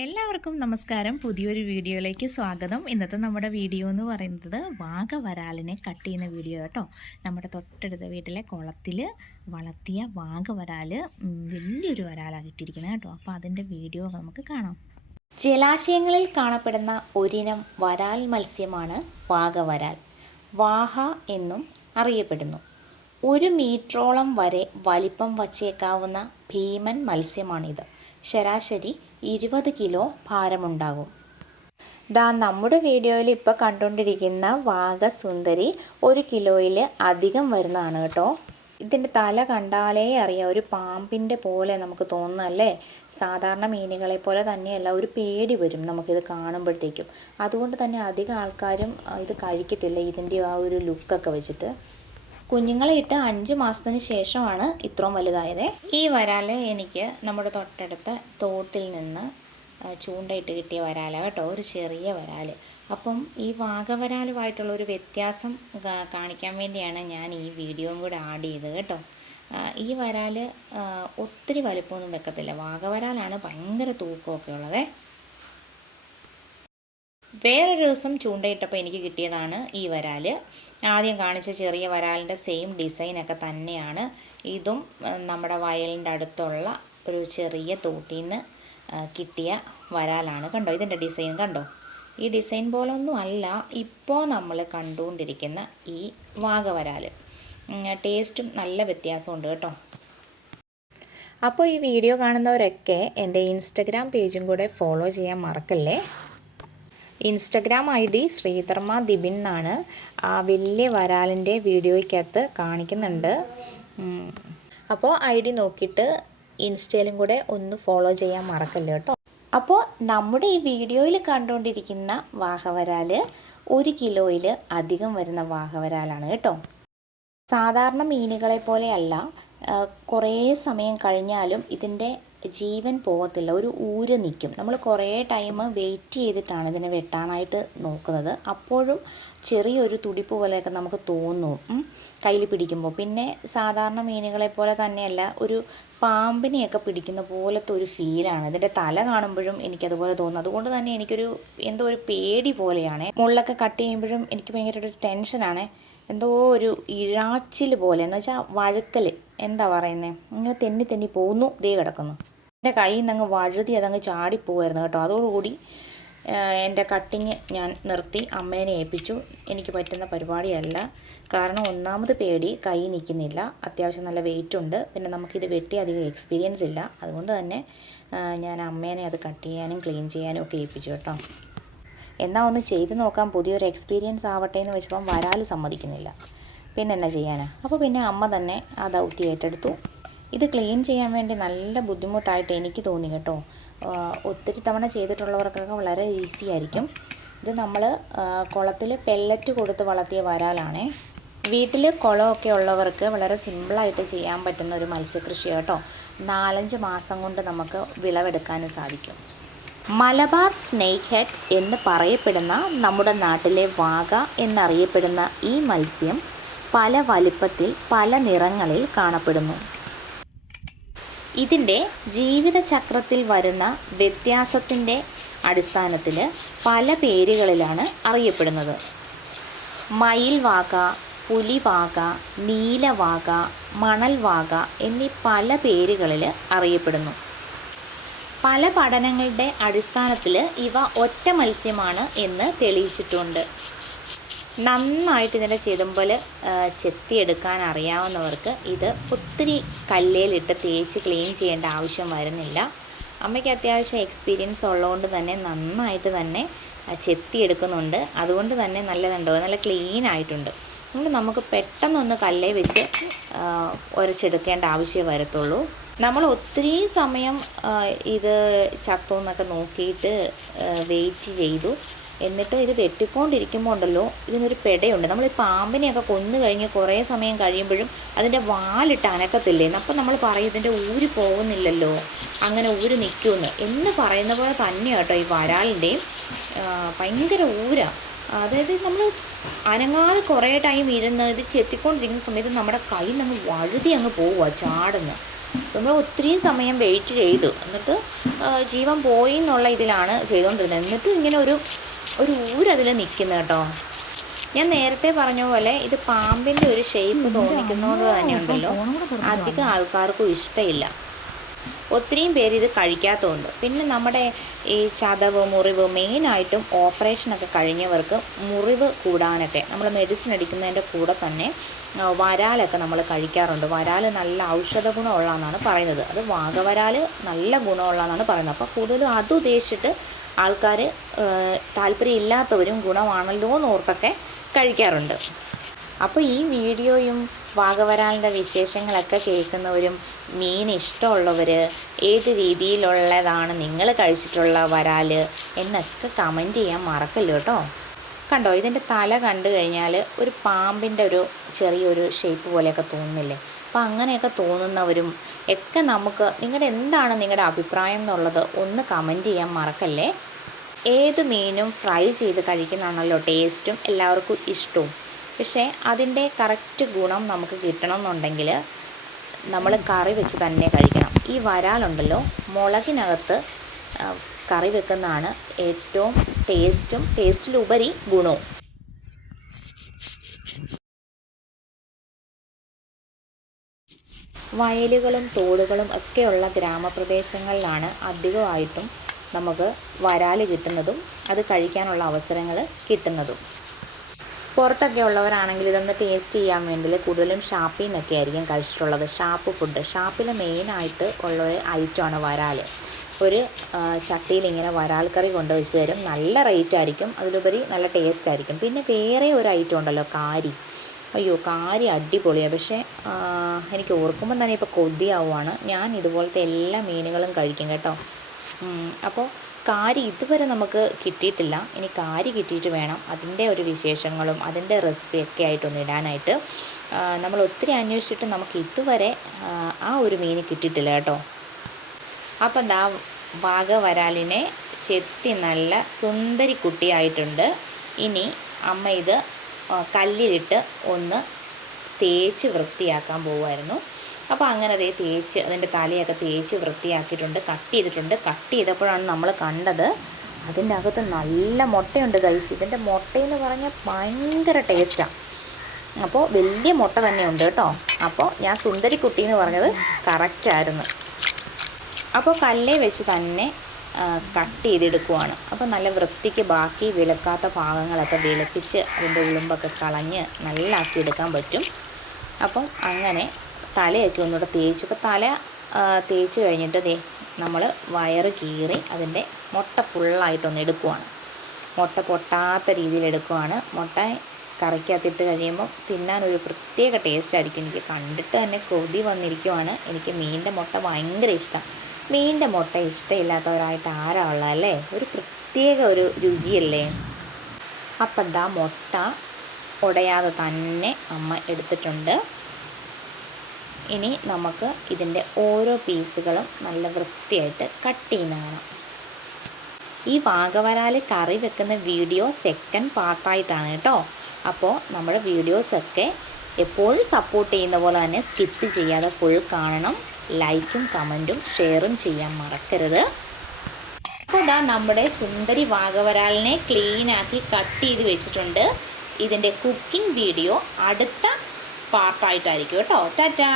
എല്ലാവർക്കും നമസ്കാരം. പുതിയൊരു വീഡിയോയിലേക്ക് സ്വാഗതം. ഇന്നത്തെ നമ്മുടെ വീഡിയോ എന്ന് പറയുന്നത് വാഗവരാലിനെ കട്ട് ചെയ്യുന്ന വീഡിയോ കേട്ടോ. നമ്മുടെ തൊട്ടടുത്ത വീട്ടിലെ കുളത്തിൽ വളർത്തിയ വാഗവരാൽ വലിയൊരു വരാലാണ് കിട്ടിയിരിക്കുന്നത് കേട്ടോ. അപ്പോൾ അതിന്റെ വീഡിയോ നമുക്ക് കാണാം. ജലാശയങ്ങളിൽ കാണപ്പെടുന്ന ഒരിനം വരാൽ മത്സ്യമാണ് വാഗവരാൽ. വാഹ എന്നും അറിയപ്പെടുന്നു. ഒരു മീറ്ററോളം വരെ വലിപ്പം വച്ചേക്കാവുന്ന ഭീമൻ മത്സ്യമാണിത്. ശരാശരി ഇരുപത് കിലോ ഭാരമുണ്ടാകും. ദാ നമ്മുടെ വീഡിയോയിൽ ഇപ്പോൾ കണ്ടുകൊണ്ടിരിക്കുന്ന വാഗസുന്ദരി ഒരു കിലോയിൽ അധികം വരുന്നതാണ് കേട്ടോ. ഇതിന്റെ തല കണ്ടാലേ അറിയാം ഒരു പാമ്പിന്റെ പോലെ നമുക്ക് തോന്നുന്നല്ലേ സാധാരണ മീനുകളെ പോലെ തന്നെയല്ല ഒരു പേടി വരും നമുക്കിത് കാണുമ്പോഴത്തേക്കും. അതുകൊണ്ട് തന്നെ അധികം ആൾക്കാരും ഇത് കഴിക്കത്തില്ല ഇതിന്റെ ആ ഒരു ലുക്കൊക്കെ വെച്ചിട്ട്. കുഞ്ഞുങ്ങളെ ഇട്ട് അഞ്ച് മാസത്തിന് ശേഷമാണ് ഇത്രയും വലുതായത്. ഈ വരാൽ എനിക്ക് നമ്മുടെ തൊട്ടടുത്ത തോട്ടിൽ നിന്ന് ചൂണ്ടയിട്ട് കിട്ടിയ വരാല കേട്ടോ ഒരു ചെറിയ വരാൽ അപ്പം ഈ വാഗവരാലുമായിട്ടുള്ള ഒരു വ്യത്യാസം കാണിക്കാൻ വേണ്ടിയാണ് ഞാൻ ഈ വീഡിയോയും കൂടെ ആഡ് ചെയ്തത് കേട്ടോ. ഈ വരാൽ ഒത്തിരി വലിപ്പമൊന്നും വെക്കത്തില്ല. വാഗവരാലാണ് ഭയങ്കര തൂക്കമൊക്കെ ഉള്ളത്. വേറൊരു ദിവസം ചൂണ്ടയിട്ടപ്പോൾ എനിക്ക് കിട്ടിയതാണ് ഈ വരാൽ ആദ്യം കാണിച്ച ചെറിയ വരാലിന്റെ സെയിം ഡിസൈനൊക്കെ തന്നെയാണ്. ഇതും നമ്മുടെ വയലിന്റെ അടുത്തുള്ള ഒരു ചെറിയ തോട്ടിൽ നിന്ന് കിട്ടിയ വരാലാണ്. കണ്ടോ? ഇതിന്റെ ഡിസൈൻ കണ്ടോ? ഈ ഡിസൈൻ പോലൊന്നും അല്ല. ഇപ്പോൾ നമ്മൾ കണ്ടുകൊണ്ടിരിക്കുന്ന ഈ വാഗവരാൽ ടേസ്റ്റും നല്ല വ്യത്യാസമുണ്ട് കേട്ടോ. അപ്പോൾ ഈ വീഡിയോ കാണുന്നവരൊക്കെ എന്റെ ഇൻസ്റ്റഗ്രാം പേജും കൂടെ ഫോളോ ചെയ്യാൻ മറക്കല്ലേ? Instagram I D Sreedharma Dibin എന്നാണ്. ആ വലിയ വരാലിന്റെ വീഡിയോയ്ക്കകത്ത് കാണിക്കുന്നുണ്ട്. അപ്പോൾ ഐ ഡി നോക്കിയിട്ട് ഇൻസ്റ്റയിലും കൂടെ ഒന്ന് ഫോളോ ചെയ്യാൻ മറക്കല്ല കേട്ടോ. അപ്പോൾ നമ്മുടെ ഈ വീഡിയോയിൽ കണ്ടുകൊണ്ടിരിക്കുന്ന വാഹവരാൽ ഒരു കിലോയിൽ അധികം വരുന്ന വാഹവരാലാണ് കേട്ടോ. സാധാരണ മീനുകളെ പോലെയല്ല കുറേ സമയം കഴിഞ്ഞാലും ഇതിന്റെ ജീവൻ പോകത്തില്ല ഒരു ഊര് നിൽക്കും. നമ്മൾ കുറേ ടൈം വെയിറ്റ് ചെയ്തിട്ടാണ് ഇതിനെ വെട്ടാനായിട്ട് നോക്കുന്നത്. അപ്പോഴും ചെറിയൊരു തുടിപ്പ് പോലെയൊക്കെ നമുക്ക് തോന്നും കയ്യിൽ പിടിക്കുമ്പോൾ. പിന്നെ സാധാരണ മീനുകളെ പോലെ തന്നെയല്ല ഒരു പാമ്പിനെയൊക്കെ പിടിക്കുന്ന പോലത്തെ ഒരു ഫീലാണ് ഇതിന്റെ തല കാണുമ്പോഴും എനിക്കതുപോലെ തോന്നും. അതുകൊണ്ട് തന്നെ എനിക്കൊരു എന്തോ ഒരു പേടി പോലെയാണ്. മുള്ളൊക്കെ കട്ട് ചെയ്യുമ്പോഴും എനിക്ക് ഭയങ്കര ഒരു ടെൻഷനാണ് എന്തോ ഒരു ഇഴാച്ചിൽ പോലെ. എന്ന് വെച്ചാൽ വഴുക്കൽ എന്താ പറയുന്നത് ഇങ്ങനെ തെന്നി തെന്നി പോകുന്നു. ദേ കിടക്കുന്നു. എന്റെ കയ്യിൽ നിന്ന് അങ്ങ് വഴുതി അതങ്ങ് ചാടിപ്പോവായിരുന്നു കേട്ടോ. അതോടുകൂടി എന്റെ കട്ടിങ് ഞാൻ നിർത്തി. അമ്മേനെ ഏൽപ്പിച്ചു. എനിക്ക് പറ്റുന്ന പരിപാടിയല്ല. കാരണം ഒന്നാമത് പേടി കൈ നിൽക്കുന്നില്ല. അത്യാവശ്യം നല്ല വെയിറ്റ് ഉണ്ട്. പിന്നെ നമുക്കിത് വെട്ടി അധികം എക്സ്പീരിയൻസ് ഇല്ല. അതുകൊണ്ട് തന്നെ ഞാൻ അമ്മേനെ അത് കട്ട് ചെയ്യാനും ക്ലീൻ ചെയ്യാനും ഒക്കെ ഏൽപ്പിച്ചു കേട്ടോ. എന്നാൽ ഒന്ന് ചെയ്ത് നോക്കാം. പുതിയൊരു എക്സ്പീരിയൻസ് ആവട്ടെ എന്ന് വെച്ചപ്പം വരാൽ സമ്മതിക്കുന്നില്ല. പിന്നെ എന്നാ ചെയ്യാനാ? അപ്പോൾ പിന്നെ അമ്മ തന്നെ ആ ദൗത്യം ഏറ്റെടുത്തു. ഇത് ക്ലീൻ ചെയ്യാൻ വേണ്ടി നല്ല ബുദ്ധിമുട്ടായിട്ട് എനിക്ക് തോന്നി കേട്ടോ. ഒത്തിരി തവണ ചെയ്തിട്ടുള്ളവർക്കൊക്കെ വളരെ ഈസി ആയിരിക്കും. ഇത് നമ്മൾ കുളത്തിൽ പെല്ലറ്റ് കൊടുത്ത് വളർത്തിയ വരാലാണേ. വീട്ടിൽ കുളമൊക്കെ ഉള്ളവർക്ക് വളരെ സിമ്പിളായിട്ട് ചെയ്യാൻ പറ്റുന്ന ഒരു മത്സ്യകൃഷി കേട്ടോ. നാലഞ്ച് മാസം കൊണ്ട് നമുക്ക് വിളവെടുക്കാനും സാധിക്കും. മലബാർ സ്നേക്ക് ഹെഡ് എന്ന് പറയപ്പെടുന്ന നമ്മുടെ നാട്ടിലെ വാഗ എന്നറിയപ്പെടുന്ന ഈ മത്സ്യം പല വലിപ്പത്തിൽ പല നിറങ്ങളിൽ കാണപ്പെടുന്നു. ഇതിന്റെ ജീവിതചക്രത്തിൽ വരുന്ന വ്യത്യാസത്തിന്റെ അടിസ്ഥാനത്തിൽ പല പേരുകളിലാണ് അറിയപ്പെടുന്നത്. മയിൽവാക പുലിവാക നീലവാക മണൽവാക എന്നീ പല പേരുകളിൽ അറിയപ്പെടുന്നു. പല പഠനങ്ങളുടെ അടിസ്ഥാനത്തിൽ ഇവ ഒറ്റ മത്സ്യമാണ് എന്ന് തെളിയിച്ചിട്ടുണ്ട്. നന്നായിട്ട് ഇതിന്റെ ചെതുമ്പൽ ചെത്തിയെടുക്കാൻ അറിയാവുന്നവർക്ക് ഇത് ഒത്തിരി കല്ലേലിട്ട് തേച്ച് ക്ലീൻ ചെയ്യേണ്ട ആവശ്യം വരുന്നില്ല. അമ്മയ്ക്ക് അത്യാവശ്യം എക്സ്പീരിയൻസ് ഉള്ളതുകൊണ്ട് തന്നെ നന്നായിട്ട് തന്നെ ചെത്തിയെടുക്കുന്നുണ്ട്. അതുകൊണ്ട് തന്നെ നല്ലതുണ്ടോ. നല്ല ക്ലീൻ ആയിട്ടുണ്ട്. അതുകൊണ്ട് നമുക്ക് പെട്ടെന്നൊന്ന് കല്ലേ വെച്ച് ഉരച്ചെടുക്കേണ്ട ആവശ്യം വരത്തുള്ളൂ. നമ്മൾ ഒത്തിരി സമയം ഇത് ചത്തു എന്നൊക്കെ നോക്കിയിട്ട് വെയിറ്റ് ചെയ്തു. എന്നിട്ട് ഇത് വെട്ടിക്കൊണ്ടിരിക്കുമ്പോൾ ഉണ്ടല്ലോ ഇതിനൊരു പെടയുണ്ട്. നമ്മൾ ഈ പാമ്പിനെയൊക്കെ കൊന്നു കഴിഞ്ഞ് കുറേ സമയം കഴിയുമ്പോഴും അതിന്റെ വാലിട്ട് അനക്കത്തില്ലേ? അപ്പം നമ്മൾ പറയും ഇതിന്റെ ഊരി പോകുന്നില്ലല്ലോ അങ്ങനെ ഊരി നിൽക്കുമെന്ന് എന്ന് പറയുന്ന പോലെ തന്നെയാണ് കേട്ടോ ഈ വരാലിന്റെയും ഭയങ്കര ഊരാ. അതായത് നമ്മൾ അനങ്ങാതെ കുറേ ടൈം ഇരുന്ന് ഇത് ചെത്തിക്കൊണ്ടിരിക്കുന്ന സമയത്ത് നമ്മുടെ കൈ നമ്മൾ വഴുതി അങ്ങ് പോവുക ചാടുന്ന. നമ്മൾ ഒത്തിരി സമയം വെയിറ്റ് ചെയ്തു. എന്നിട്ട് ജീവൻ പോയി എന്നുള്ള ഇതിലാണ് ചെയ്തുകൊണ്ടിരുന്നത് എന്നിട്ടും ഇങ്ങനെ ഒരു ഒരു ഊരതിൽ നിൽക്കുന്നത് കേട്ടോ. ഞാൻ നേരത്തെ പറഞ്ഞ പോലെ ഇത് പാമ്പിന്റെ ഒരു ഷേപ്പ് തോന്നിക്കുന്നതുകൊണ്ട് തന്നെ ഉണ്ടല്ലോ അധികം ആൾക്കാർക്കും ഇഷ്ടമില്ല. ഒത്തിരിയും പേര് ഇത് കഴിക്കാത്തതുണ്ട് പിന്നെ നമ്മുടെ ഈ ചതവ് മുറിവ് മെയിനായിട്ടും ഓപ്പറേഷനൊക്കെ കഴിഞ്ഞവർക്ക് മുറിവ് കൂടാനൊക്കെ നമ്മൾ മെഡിസിൻ അടിക്കുന്നതിന്റെ കൂടെ തന്നെ വരാലൊക്കെ നമ്മൾ കഴിക്കാറുണ്ട്. വരാൽ നല്ല ഔഷധ ഗുണമുള്ളതെന്നാണ് പറയുന്നത്. അത് വാഗവരാൽ നല്ല ഗുണമുള്ളതെന്നാണ് പറയുന്നത്. അപ്പോൾ കൂടുതലും അത് ഉദ്ദേശിച്ചിട്ട് ആൾക്കാർ താല്പര്യം ഇല്ലാത്തവരും ഗുണമാണല്ലോ എന്നോർത്തൊക്കെ കഴിക്കാറുണ്ട്. അപ്പോൾ ഈ വീഡിയോയും വാഗവരാലിന്റെ വിശേഷങ്ങളൊക്കെ കേൾക്കുന്നവരും മീൻ ഇഷ്ടമുള്ളവർ ഏത് രീതിയിലുള്ളതാണ് നിങ്ങൾ കഴിച്ചിട്ടുള്ള വരാൽ എന്നൊക്കെ കമന്റ് ചെയ്യാൻ മറക്കല്ലോ കേട്ടോ. കണ്ടോ ഇതിന്റെ തല കണ്ടു കഴിഞ്ഞാൽ ഒരു പാമ്പിന്റെ ഒരു ചെറിയൊരു ഷേപ്പ് പോലെയൊക്കെ തോന്നുന്നില്ലേ? അപ്പോൾ അങ്ങനെയൊക്കെ തോന്നുന്നവരും ഒക്കെ നമുക്ക് നിങ്ങളുടെ എന്താണ് നിങ്ങളുടെ അഭിപ്രായം എന്നുള്ളത് ഒന്ന് കമന്റ് ചെയ്യാൻ മറക്കല്ലേ? ഏത് മീനും ഫ്രൈ ചെയ്ത് കഴിക്കുന്നതാണല്ലോ ടേസ്റ്റും എല്ലാവർക്കും ഇഷ്ടവും. പക്ഷേ അതിന്റെ കറക്റ്റ് ഗുണം നമുക്ക് കിട്ടണമെന്നുണ്ടെങ്കിൽ നമ്മൾ കറി വെച്ച് തന്നെ കഴിക്കണം. ഈ വരാലുണ്ടല്ലോ മുളകിനകത്ത് കറി വെക്കുന്നതാണ് ഏറ്റവും ടേസ്റ്റും ടേസ്റ്റിലുപരി ഗുണവും. വയലുകളും തോടുകളും ഒക്കെയുള്ള ഗ്രാമപ്രദേശങ്ങളിലാണ് അധികമായിട്ടും നമുക്ക് വരാൽ കിട്ടുന്നതും അത് കഴിക്കാനുള്ള അവസരങ്ങൾ കിട്ടുന്നതും. പുറത്തൊക്കെ ഉള്ളവരാണെങ്കിൽ ഇതൊന്ന് ടേസ്റ്റ് ചെയ്യാൻ വേണ്ടി കൂടുതലും ഷാപ്പിൽ നിന്നൊക്കെ ആയിരിക്കും കഴിച്ചിട്ടുള്ളത്. ഷാപ്പ് ഫുഡ് ഷാപ്പിൽ മെയിനായിട്ട് ഉള്ള ഒരു ഐറ്റമാണ് വരാൽ. ഒരു ചട്ടിയിൽ ഇങ്ങനെ വരാൽ കറി കൊണ്ടുവച്ച് തരും. നല്ല റേറ്റ് ആയിരിക്കും. അതിലുപരി നല്ല ടേസ്റ്റ് ആയിരിക്കും. പിന്നെ വേറെ ഒരു ഐറ്റം ഉണ്ടല്ലോ കാരി. അയ്യോ കാരി അടിപൊളിയാണ് പക്ഷേ എനിക്ക് ഓർക്കുമ്പോൾ തന്നെ ഇപ്പോൾ കൊതിയാവുകയാണ് ഞാൻ ഇതുപോലത്തെ എല്ലാ മീനുകളും കഴിക്കും കേട്ടോ. അപ്പോൾ കാരി ഇതുവരെ നമുക്ക് കിട്ടിയിട്ടില്ല. ഇനി കാരി കിട്ടിയിട്ട് വേണം അതിന്റെ ഒരു വിശേഷങ്ങളും അതിന്റെ റെസിപ്പിയൊക്കെ ആയിട്ടൊന്ന് ഇടാനായിട്ട്. നമ്മൾ ഒത്തിരി അന്വേഷിച്ചിട്ട് നമുക്ക് ഇതുവരെ ആ, ഒരു മീൻ കിട്ടിയിട്ടില്ല കേട്ടോ. അപ്പം ദാ വാഗവരാലിനെ ചെത്തി നല്ല സുന്ദരി കുട്ടിയായിട്ടുണ്ട്. ഇനി അമ്മ ഇത് കല്ലിലിട്ട് ഒന്ന് തേച്ച് വൃത്തിയാക്കാൻ പോവുമായിരുന്നു. അപ്പോൾ അങ്ങനെ അതേ തേച്ച് അതിന്റെ തലയൊക്കെ തേച്ച് വൃത്തിയാക്കിയിട്ടുണ്ട് കട്ട് ചെയ്തിട്ടുണ്ട്. കട്ട് ചെയ്തപ്പോഴാണ് നമ്മൾ കണ്ടത് അതിന്റെ അകത്ത് നല്ല മുട്ടയുണ്ട് ഗൈസ് ഇതിന്റെ മുട്ടയെന്ന് പറഞ്ഞാൽ ഭയങ്കര ടേസ്റ്റാണ് അപ്പോൾ വലിയ മുട്ട തന്നെ ഉണ്ട് കേട്ടോ. അപ്പോൾ ഞാൻ സുന്ദരിക്കുട്ടി എന്ന് പറഞ്ഞത് കറക്റ്റായിരുന്നു അപ്പോൾ കല്ലേ വെച്ച് തന്നെ കട്ട് ചെയ്തെടുക്കുവാണ്. അപ്പോൾ നല്ല വൃത്തിക്ക് ബാക്കി വിളക്കാത്ത ഭാഗങ്ങളൊക്കെ വെളുപ്പിച്ച് അതിന്റെ ഉളുമ്പൊക്കെ കളഞ്ഞ് നല്ല ആക്കി എടുക്കാൻ പറ്റും. അപ്പം അങ്ങനെ തലയൊക്കെ ഒന്നുകൂടെ തേച്ചു. അപ്പോൾ തല തേച്ച് കഴിഞ്ഞിട്ട് ദേ നമ്മൾ വയറ് കീറി അതിന്റെ മുട്ട ഫുള്ളായിട്ടൊന്ന് എടുക്കുവാണ്. മുട്ട പൊട്ടാത്ത രീതിയിൽ എടുക്കുവാണ്. മുട്ട കറിക്കകത്തിട്ട് കഴിയുമ്പോൾ തിന്നാൻ ഒരു പ്രത്യേക ടേസ്റ്റ് ആയിരിക്കും എനിക്ക് കണ്ടിട്ട് തന്നെ കൊതി വന്നിരിക്കുവാണ്. എനിക്ക് മീനിന്റെ മുട്ട ഭയങ്കര ഇഷ്ടം. മീനിന്റെ മുട്ട ഇഷ്ടമില്ലാത്തവരായിട്ട് ആരാ ഉള്ളത് അല്ലേ? ഒരു പ്രത്യേക ഒരു രുചിയല്ലേ? അപ്പം ദാ മുട്ട ഉടയാതെ തന്നെ അമ്മ എടുത്തിട്ടുണ്ട്. ഇനി നമുക്ക് ഇതിന്റെ ഓരോ പീസുകളും നല്ല വൃത്തിയായിട്ട് കട്ട് ചെയ്യുന്ന കാണാം. ഈ വാഗവരാൽ കറി വെക്കുന്ന വീഡിയോ സെക്കൻഡ് പാർട്ടായിട്ടാണ് കേട്ടോ. അപ്പോൾ നമ്മുടെ വീഡിയോസൊക്കെ എപ്പോഴും സപ്പോർട്ട് ചെയ്യുന്ന പോലെ തന്നെ സ്കിപ്പ് ചെയ്യാതെ ഫുൾ കാണണം. ലൈക്കും കമന്റും ഷെയറും ചെയ്യാൻ മറക്കരുത്. അപ്പോൾ ഇതാ നമ്മുടെ സുന്ദരി വാഗവരാലിനെ ക്ലീനാക്കി കട്ട് ചെയ്ത് വെച്ചിട്ടുണ്ട്. ഇതിന്റെ കുക്കിംഗ് വീഡിയോ അടുത്ത പാർട്ടായിട്ടായിരിക്കും കേട്ടോ. ടാറ്റാ.